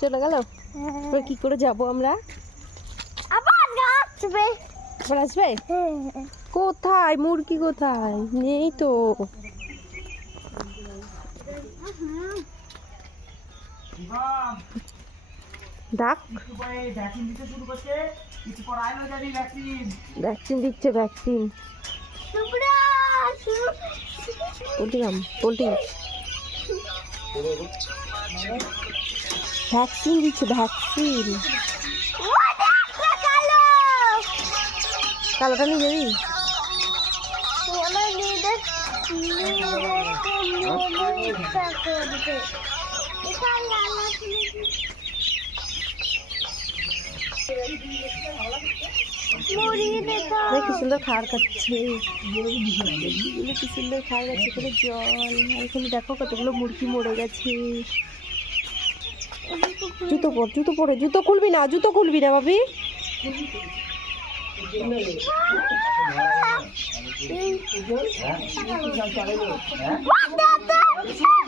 চলে গেল। এবার কি করে যাব আমরা? আবার আসবে। আবার আসবে? কোথায় মুরগি কোথায়? নেই তো। ডাক ভ্যাকসিন দিচ্ছে ভ্যাকসিন। পোল্ট্রি ভ্যাকসিন দিচ্ছে ভ্যাকসিন। কালোটা নিয়ে যাবি? কি সুন্দর খাবার খাচ্ছে, কি সুন্দর খাবার খাচ্ছে। এখানে জল, এখানে দেখো কতগুলো মুরগি মরে গেছে। জুতো পর, জুতো পরে, জুতো খুলবি না, জুতো খুলবি না ভাবি।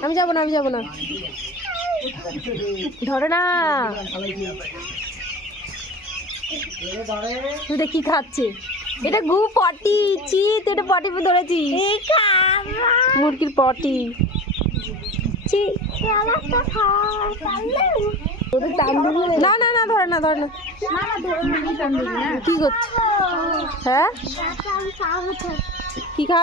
আমি যাবো না, আমি যাবো না, ধরে না। এটা কি খাচ্ছে? এটা গু পটি, চিত, এটা পটি ধরেছি, মুরগির পটি। না না না, ধরে না, ধরে না। কি করছে? হ্যাঁ